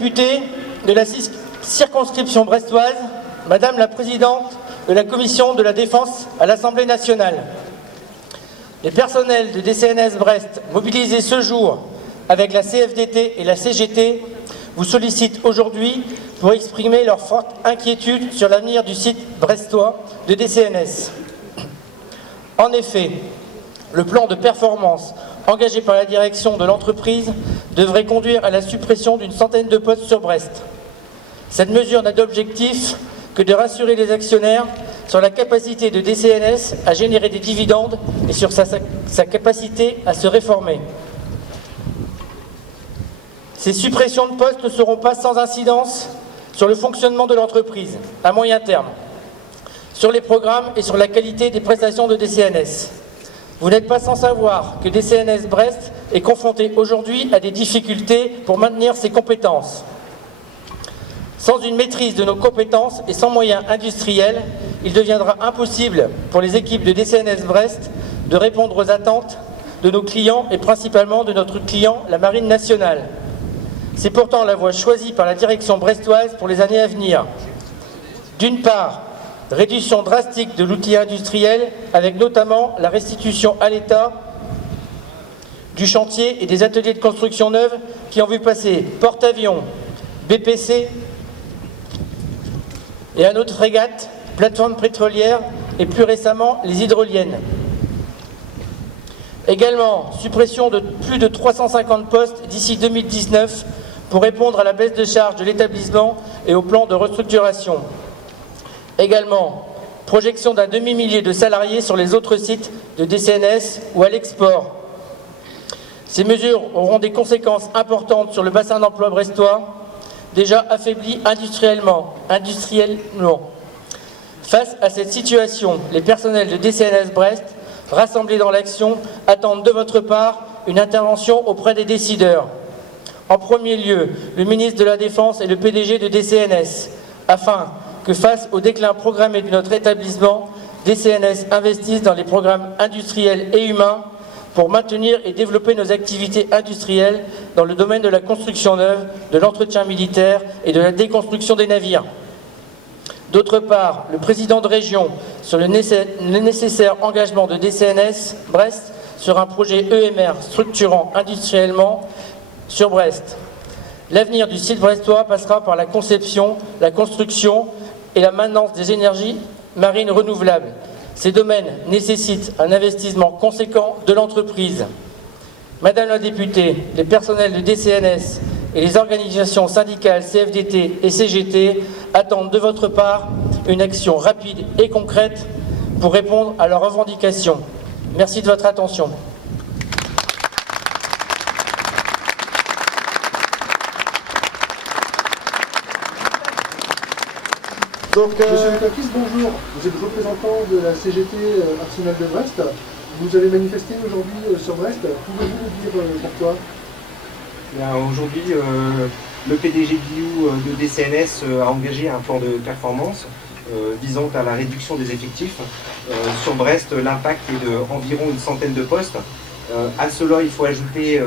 Députée de la circonscription brestoise, Madame la Présidente de la Commission de la Défense à l'Assemblée nationale. Les personnels de DCNS Brest mobilisés ce jour avec la CFDT et la CGT vous sollicitent aujourd'hui pour exprimer leur forte inquiétude sur l'avenir du site brestois de DCNS. En effet, le plan de performance engagé par la direction de l'entreprise devrait conduire à la suppression d'une centaine de postes sur Brest. Cette mesure n'a d'objectif que de rassurer les actionnaires sur la capacité de DCNS à générer des dividendes et sur sa capacité à se réformer. Ces suppressions de postes ne seront pas sans incidence sur le fonctionnement de l'entreprise à moyen terme, sur les programmes et sur la qualité des prestations de DCNS. Vous n'êtes pas sans savoir que DCNS Brest est confronté aujourd'hui à des difficultés pour maintenir ses compétences. Sans une maîtrise de nos compétences et sans moyens industriels, il deviendra impossible pour les équipes de DCNS Brest de répondre aux attentes de nos clients et principalement de notre client, la Marine nationale. C'est pourtant la voie choisie par la direction brestoise pour les années à venir. D'une part, réduction drastique de l'outil industriel avec notamment la restitution à l'État du chantier et des ateliers de construction neuve qui ont vu passer porte-avions, BPC et un autre frégate, plateforme pétrolière et plus récemment les hydroliennes. Également, suppression de plus de 350 postes d'ici 2019 pour répondre à la baisse de charge de l'établissement et au plan de restructuration. Également, projection d'un demi-millier de salariés sur les autres sites de DCNS ou à l'export. Ces mesures auront des conséquences importantes sur le bassin d'emploi brestois, déjà affaibli industriellement. Face à cette situation, les personnels de DCNS Brest, rassemblés dans l'action, attendent de votre part une intervention auprès des décideurs. En premier lieu, le ministre de la Défense et le PDG de DCNS, afin que face au déclin programmé de notre établissement, DCNS investisse dans les programmes industriels et humains pour maintenir et développer nos activités industrielles dans le domaine de la construction neuve, de l'entretien militaire et de la déconstruction des navires. D'autre part, le président de région sur le nécessaire engagement de DCNS Brest sur un projet EMR structurant industriellement sur Brest. L'avenir du site brestois passera par la conception, la construction et la maintenance des énergies marines renouvelables. Ces domaines nécessitent un investissement conséquent de l'entreprise. Madame la députée, les personnels de DCNS et les organisations syndicales CFDT et CGT attendent de votre part une action rapide et concrète pour répondre à leurs revendications. Merci de votre attention. Donc, Monsieur Lucakis, bonjour. Vous êtes représentant de la CGT Arsenal de Brest. Vous avez manifesté aujourd'hui sur Brest. Pouvez-vous nous dire pourquoi? Aujourd'hui, le PDG Guillou de DCNS a engagé un plan de performance visant à la réduction des effectifs. Sur Brest, l'impact est d'environ une centaine de postes. À cela, il faut ajouter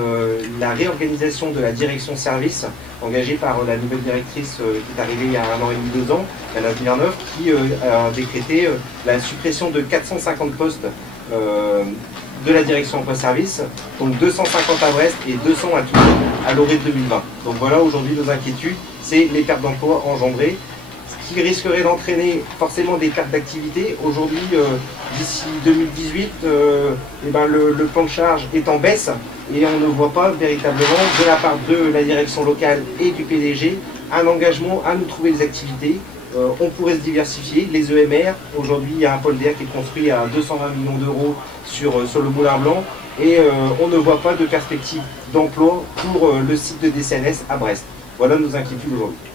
la réorganisation de la direction service engagée par la nouvelle directrice qui est arrivée il y a 1 an et demi, 2 ans, Madame Villeneuve, qui a décrété la suppression de 450 postes de la direction emploi-service, donc 250 à Brest et 200 à Toulon à l'orée de 2020. Donc voilà, aujourd'hui, nos inquiétudes, c'est les pertes d'emploi engendrées, ce qui risquerait d'entraîner forcément des pertes d'activité. Aujourd'hui, d'ici 2018, le plan de charge est en baisse et on ne voit pas véritablement de la part de la direction locale et du PDG un engagement à nous trouver des activités. On pourrait se diversifier, les EMR, aujourd'hui il y a un pôle d'air qui est construit à 220 millions d'euros sur le Moulin Blanc et on ne voit pas de perspective d'emploi pour le site de DCNS à Brest. Voilà nos inquiétudes aujourd'hui.